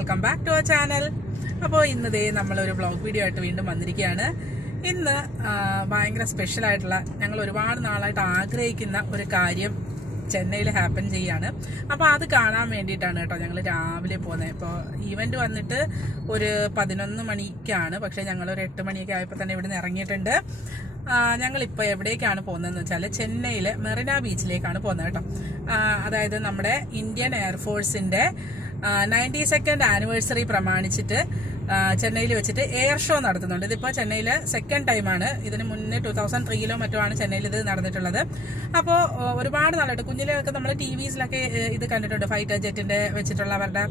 Welcome back to our channel. അപ്പോൾ ഇന്നതേ നമ്മളൊരു വ്ളോഗ് വീഡിയോ ആയിട്ട് വീണ്ടും വന്നിരിക്കുകയാണ്. ഇന്ന് ഭയങ്കര സ്പെഷ്യലായിട്ടുള്ള, ഞങ്ങൾ ഒരുപാട് നാളായിട്ട് ആഗ്രഹിക്കുന്ന ഒരു കാര്യം ചെന്നൈയിൽ ഹാപ്പൻ ചെയ്യാണ്. അപ്പോൾ അത് കാണാൻ വേണ്ടിയിട്ടാണ് കേട്ടോ ഞങ്ങൾ രാവിലെ പോകുന്നത്. ഇപ്പോൾ ഈവൻറ്റ് വന്നിട്ട് ഒരു 11 മണിക്കാണ്, പക്ഷേ ഞങ്ങളൊരു 8 മണിയൊക്കെ ആയപ്പോൾ തന്നെ ഇവിടുന്ന് ഇറങ്ങിയിട്ടുണ്ട്. ഞങ്ങളിപ്പോൾ എവിടേക്കാണ് പോകുന്നതെന്ന് വെച്ചാൽ ചെന്നൈയിൽ മെറിന ബീച്ചിലേക്കാണ് പോകുന്നത് കേട്ടോ. അതായത് നമ്മുടെ ഇന്ത്യൻ എയർഫോഴ്സിൻ്റെ 92nd ആനിവേഴ്സറി പ്രമാണിച്ചിട്ട് ചെന്നൈയിൽ വെച്ചിട്ട് എയർ ഷോ നടത്തുന്നുണ്ട്. ഇതിപ്പോൾ ചെന്നൈയിൽ സെക്കൻഡ് ടൈമാണ്. ഇതിന് മുന്നേ 2003 മറ്റോ ആണ് ചെന്നൈയിൽ ഇത് നടന്നിട്ടുള്ളത്. അപ്പോൾ ഒരുപാട് നാളായിട്ട് കുഞ്ഞിലൊക്കെ നമ്മൾ TVസിലൊക്കെ ഇത് കണ്ടിട്ടുണ്ട്. ഫൈറ്റർ ജെറ്റിൻ്റെ വെച്ചിട്ടുള്ള അവരുടെ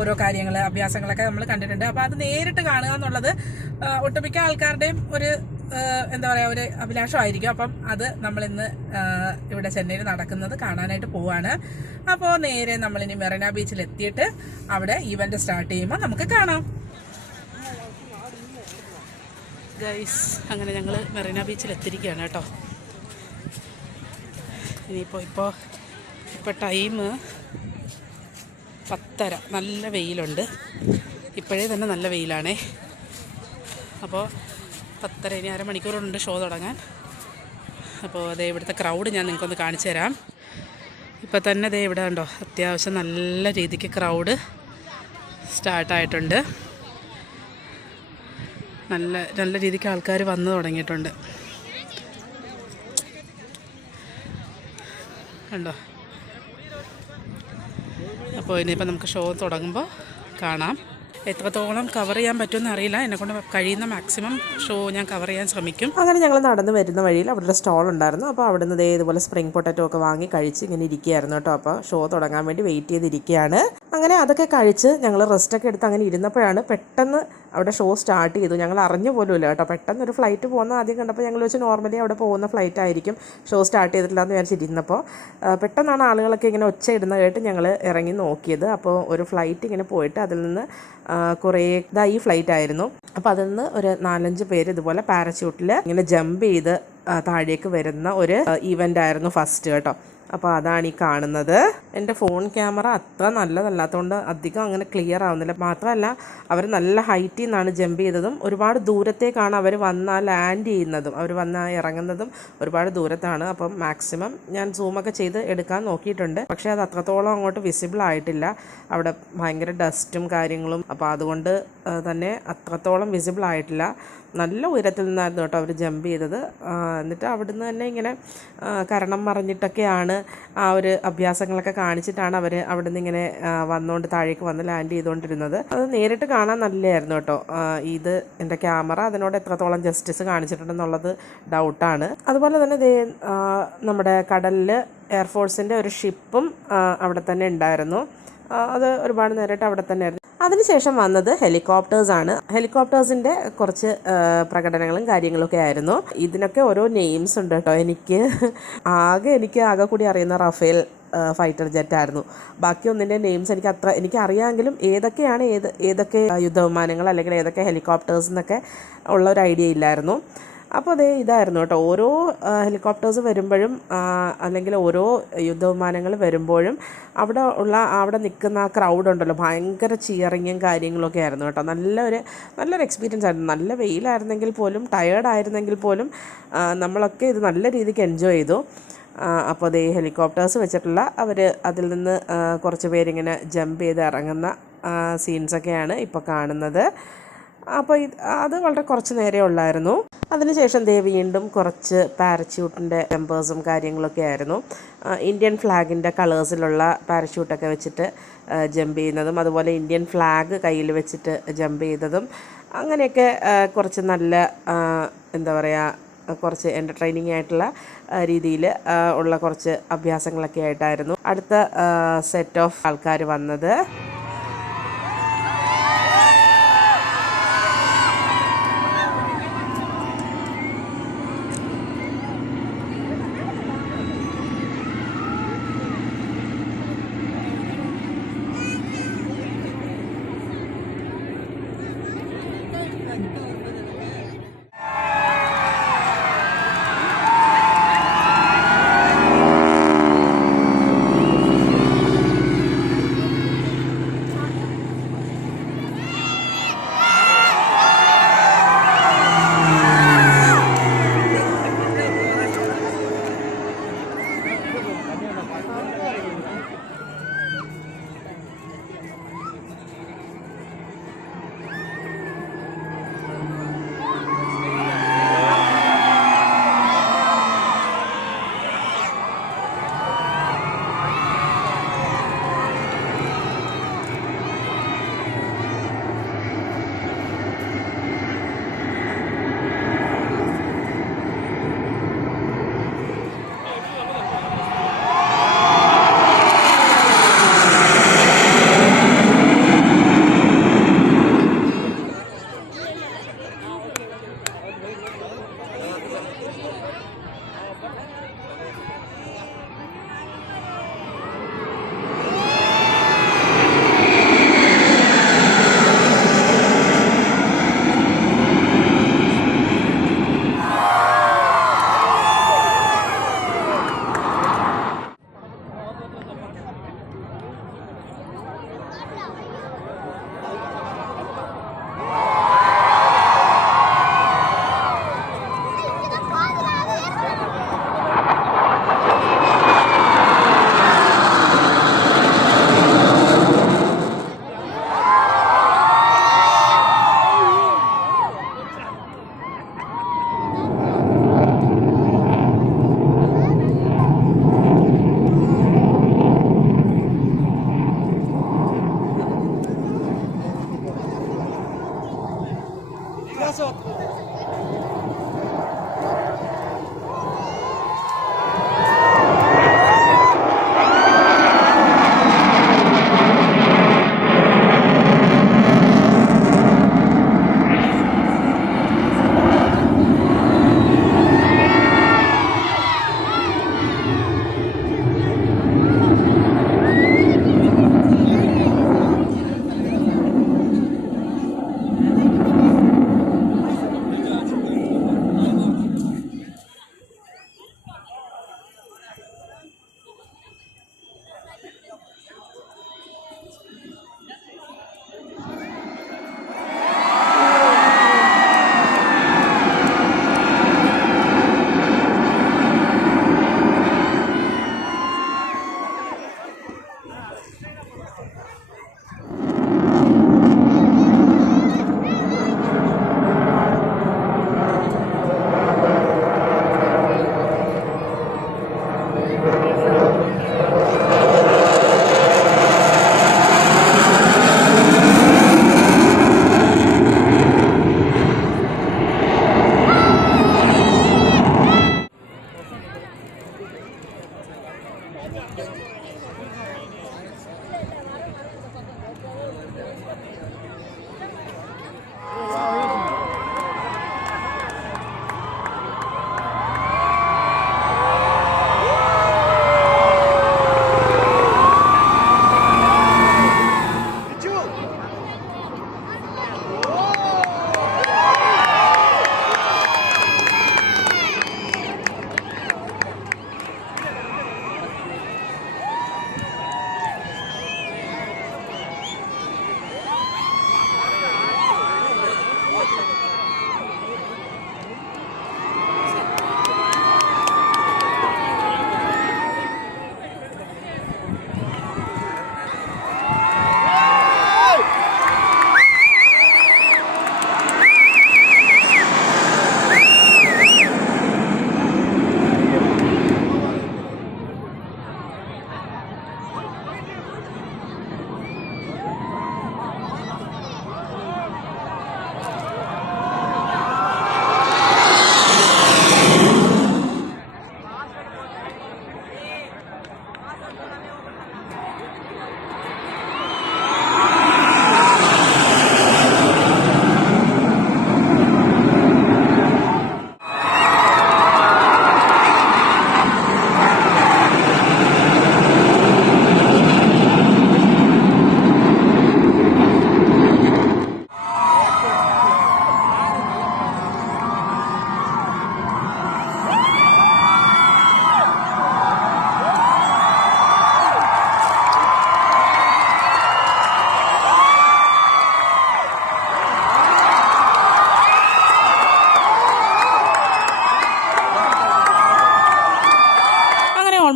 ഓരോ കാര്യങ്ങൾ, അഭ്യാസങ്ങളൊക്കെ നമ്മൾ കണ്ടിട്ടുണ്ട്. അപ്പോൾ അത് നേരിട്ട് കാണുക എന്നുള്ളത് ഒട്ടുമിക്ക ആൾക്കാരുടെയും ഒരു എന്താ പറയുക, ഒരു അഭിലാഷമായിരിക്കും. അപ്പം അത് നമ്മളിന്ന് ഇവിടെ ചെന്നൈയിൽ നടക്കുന്നത് കാണാനായിട്ട് പോവാണ്. അപ്പോൾ നേരെ നമ്മളിനി മെറിന ബീച്ചിൽ എത്തിയിട്ട് അവിടെ ഈവൻറ്റ് സ്റ്റാർട്ട് ചെയ്യുമ്പോൾ നമുക്ക് കാണാം. ഗൈസ്, അങ്ങനെ ഞങ്ങൾ മെറിന ബീച്ചിൽ എത്തിയിരിക്കുകയാണ് കേട്ടോ. ഇപ്പോൾ ടൈം 10:30. നല്ല വെയിലുണ്ട്, ഇപ്പോഴേ തന്നെ നല്ല വെയിലാണേ. അപ്പോൾ 10:30, ഇനി അരമണിക്കൂറുണ്ട് ഷോ തുടങ്ങാൻ. അപ്പോൾ അതേ ഇവിടുത്തെ ക്രൗഡ് ഞാൻ നിങ്ങൾക്കൊന്ന് കാണിച്ചു തരാം. ഇപ്പോൾ തന്നെ ദേ ഇവിടെ ഉണ്ടോ, അത്യാവശ്യം നല്ല രീതിക്ക് ക്രൗഡ് സ്റ്റാർട്ടായിട്ടുണ്ട്. നല്ല രീതിക്ക് ആൾക്കാർ വന്നു തുടങ്ങിയിട്ടുണ്ട് കണ്ടോ. അപ്പോൾ ഇനിയിപ്പോൾ നമുക്ക് ഷോ തുടങ്ങുമ്പോൾ കാണാം. എത്രത്തോളം കവർ ചെയ്യാൻ പറ്റുമെന്ന് അറിയില്ല. എന്നെക്കൊണ്ട് കഴിയുന്ന മാക്സിമം ഷോ ഞാൻ കവർ ചെയ്യാൻ ശ്രമിക്കും. അങ്ങനെ ഞങ്ങൾ നടന്ന് വരുന്ന വഴിയിൽ അവിടെ ഒരു സ്റ്റോൾ ഉണ്ടായിരുന്നു. അപ്പോൾ അവിടെ നിന്ന് ഇതുപോലെ സ്പ്രിംഗ് പൊട്ടറ്റോ ഒക്കെ വാങ്ങി കഴിച്ച് ഇങ്ങനെ ഇരിക്കുകയായിരുന്നു കേട്ടോ. അപ്പോൾ ഷോ തുടങ്ങാൻ വേണ്ടി വെയിറ്റ് ചെയ്തിരിക്കുകയാണ്. അങ്ങനെ അതൊക്കെ കഴിച്ച് ഞങ്ങൾ റെസ്റ്റൊക്കെ എടുത്ത് അങ്ങനെ ഇരുന്നപ്പോഴാണ് പെട്ടെന്ന് അവിടെ ഷോ സ്റ്റാർട്ട് ചെയ്തു. ഞങ്ങൾ അറിഞ്ഞു പോലുമില്ല കേട്ടോ. പെട്ടെന്ന് ഒരു ഫ്ലൈറ്റ് പോകുന്ന ആദ്യം കണ്ടപ്പോൾ ഞങ്ങൾ വെച്ച് നോർമലി അവിടെ പോകുന്ന ഫ്ലൈറ്റ് ആയിരിക്കും, ഷോ സ്റ്റാർട്ട് ചെയ്തിട്ടില്ല എന്ന് വിചാരിച്ചിരുന്നപ്പോൾ പെട്ടെന്നാണ് ആളുകളൊക്കെ ഇങ്ങനെ ഒച്ച ഇടുന്ന കേട്ട് ഞങ്ങൾ ഇറങ്ങി നോക്കിയത്. അപ്പോൾ ഒരു ഫ്ലൈറ്റ് ഇങ്ങനെ പോയിട്ട് അതിൽ നിന്ന് കുറേ ഈ ഫ്ലൈറ്റ് ആയിരുന്നു. അപ്പോൾ അതിൽ നിന്ന് ഒരു 4-5 പേര് ഇതുപോലെ പാരച്യൂട്ടിൽ ഇങ്ങനെ ജമ്പ് ചെയ്ത് താഴേക്ക് വരുന്ന ഒരു ഈവൻ്റ് ആയിരുന്നു ഫസ്റ്റ് കേട്ടോ. അപ്പോൾ അതാണ് ഈ കാണുന്നത്. എൻ്റെ ഫോൺ ക്യാമറ അത്ര നല്ലതല്ലാത്തതുകൊണ്ട് അധികം അങ്ങനെ ക്ലിയർ ആവുന്നില്ല. മാത്രമല്ല അവർ നല്ല ഹൈറ്റിൽ നിന്നാണ് ജമ്പ് ചെയ്തതും ഒരുപാട് ദൂരത്തേക്കാണ് അവർ വന്നാൽ ലാൻഡ് ചെയ്യുന്നതും അവർ വന്നാൽ ഇറങ്ങുന്നതും ഒരുപാട് ദൂരത്താണ്. അപ്പം മാക്സിമം ഞാൻ സൂമൊക്കെ ചെയ്ത് എടുക്കാൻ നോക്കിയിട്ടുണ്ട്, പക്ഷേ അത് അത്രത്തോളം അങ്ങോട്ട് വിസിബിൾ ആയിട്ടില്ല. അവിടെ ഭയങ്കര ഡസ്റ്റും കാര്യങ്ങളും, അപ്പോൾ അതുകൊണ്ട് തന്നെ അത്രത്തോളം വിസിബിൾ ആയിട്ടില്ല. നല്ല ഉയരത്തിൽ നിന്നായിരുന്നു കേട്ടോ അവർ ജമ്പ് ചെയ്തത്. എന്നിട്ട് അവിടുന്ന് തന്നെ ഇങ്ങനെ കരണം മറിഞ്ഞിട്ടൊക്കെയാണ് ആ ഒരു അഭ്യാസങ്ങളൊക്കെ കാണിച്ചിട്ടാണ് അവർ അവിടുന്ന് ഇങ്ങനെ വന്നുകൊണ്ട് താഴേക്ക് വന്ന് ലാൻഡ് ചെയ്തുകൊണ്ടിരുന്നത്. അത് നേരിട്ട് കാണാൻ നല്ലതായിരുന്നു കേട്ടോ. ഇത് എൻ്റെ ക്യാമറ അതിനോട് എത്രത്തോളം ജസ്റ്റിസ് കാണിച്ചിട്ടുണ്ടെന്നുള്ളത് ഡൗട്ടാണ്. അതുപോലെ തന്നെ നമ്മുടെ കടലിൽ എയർഫോഴ്സിൻ്റെ ഒരു ഷിപ്പും അവിടെ തന്നെ ഉണ്ടായിരുന്നു. അത് ഒരുപാട് നേരമായിട്ട് അവിടെ തന്നെ ആയിരുന്നു. അതിനുശേഷം വന്നത് ഹെലികോപ്റ്റേഴ്സാണ്. ഹെലികോപ്റ്റേഴ്സിൻ്റെ കുറച്ച് പ്രകടനങ്ങളും കാര്യങ്ങളൊക്കെ ആയിരുന്നു. ഇതിനൊക്കെ ഓരോ നെയിംസ് ഉണ്ട് കേട്ടോ. എനിക്ക് ആകെ കൂടി അറിയുന്ന റഫേൽ ഫൈറ്റർ ജെറ്റ് ആയിരുന്നു. ബാക്കിയൊന്നിൻ്റെ നെയിംസ് എനിക്ക് അറിയാമെങ്കിലും ഏതൊക്കെ യുദ്ധവിമാനങ്ങൾ അല്ലെങ്കിൽ ഏതൊക്കെ ഹെലികോപ്റ്റേഴ്സ് എന്നൊക്കെ ഉള്ള ഒരു ഐഡിയ ഇല്ലായിരുന്നു. അപ്പോൾ ഇതായിരുന്നു കേട്ടോ. ഓരോ ഹെലികോപ്റ്റേഴ്സ് വരുമ്പോഴും അല്ലെങ്കിൽ ഓരോ യുദ്ധവിമാനങ്ങൾ വരുമ്പോഴും അവിടെ നിൽക്കുന്ന ആ ക്രൗഡ് ഉണ്ടല്ലോ, ഭയങ്കര ചിയറിങ്ങും കാര്യങ്ങളൊക്കെ ആയിരുന്നു കേട്ടോ. നല്ലൊരു എക്സ്പീരിയൻസ് ആയിരുന്നു. നല്ല വെയിലായിരുന്നെങ്കിൽ പോലും, ടയേർഡായിരുന്നെങ്കിൽ പോലും നമ്മളൊക്കെ ഇത് നല്ല രീതിക്ക് എൻജോയ് ചെയ്തു. അപ്പോൾ ഹെലികോപ്റ്റേഴ്സ് വെച്ചിട്ടുള്ള അതിൽ നിന്ന് കുറച്ച് പേരിങ്ങനെ ജമ്പ് ചെയ്ത് ഇറങ്ങുന്ന സീൻസൊക്കെയാണ് ഇപ്പോൾ കാണുന്നത്. അപ്പോൾ അത് വളരെ കുറച്ച് നേരമേ ഉള്ളായിരുന്നു. അതിനുശേഷം വീണ്ടും കുറച്ച് പാരച്യൂട്ടിൻ്റെ ജമ്പേഴ്സും കാര്യങ്ങളൊക്കെ ആയിരുന്നു. ഇന്ത്യൻ ഫ്ലാഗിൻ്റെ കളേഴ്സിലുള്ള പാരച്യൂട്ടൊക്കെ വെച്ചിട്ട് ജമ്പ് ചെയ്യുന്നതും, അതുപോലെ ഇന്ത്യൻ ഫ്ലാഗ് കയ്യിൽ വെച്ചിട്ട് ജമ്പ് ചെയ്തതും, അങ്ങനെയൊക്കെ കുറച്ച് നല്ല എന്താ പറയുക, കുറച്ച് എൻ്റർടൈനിങ് ആയിട്ടുള്ള രീതിയിൽ ഉള്ള കുറച്ച് അഭ്യാസങ്ങളൊക്കെ ആയിട്ടായിരുന്നു അടുത്ത സെറ്റ് ഓഫ് ആൾക്കാർ വന്നത്.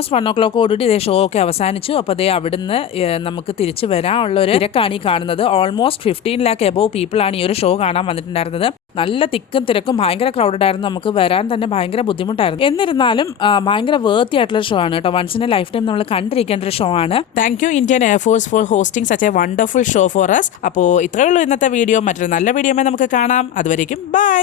ഓൾമോസ്റ്റ് 1 o'clock ഇതേ ഷോ ഒക്കെ അവസാനിച്ചു. അപ്പോൾ അതേ അവിടുന്ന് നമുക്ക് തിരിച്ചു വരാനുള്ള ഒരു തിരക്കാണ് ഈ കാണുന്നത്. ഓൾമോസ്റ്റ് 15 lakh എബോവ് പീപ്പിളാണ് ഈ ഒരു ഷോ കാണാൻ വന്നിട്ടുണ്ടായിരുന്നത്. നല്ല തിക്കും തിരക്കും, ഭയങ്കര ക്രൗഡഡ് ആയിരുന്നു. നമുക്ക് വരാൻ തന്നെ ഭയങ്കര ബുദ്ധിമുട്ടായിരുന്നു. എന്നിരുന്നാലും ഭയങ്കര വേർത്തി ആയിട്ടുള്ള ഷോ ആണ് കേട്ടോ. Once in a lifetime നമ്മൾ കണ്ടിരിക്കേണ്ട ഒരു ഷോ ആണ്. Thank you Indian Air Force for hosting such a wonderful show for us. അപ്പോൾ ഇത്രയേ ഉള്ളൂ ഇന്നത്തെ വീഡിയോ. മറ്റൊരു നല്ല വീഡിയോയുമായി നമുക്ക് കാണാം. അതുവരേക്കും ബൈ.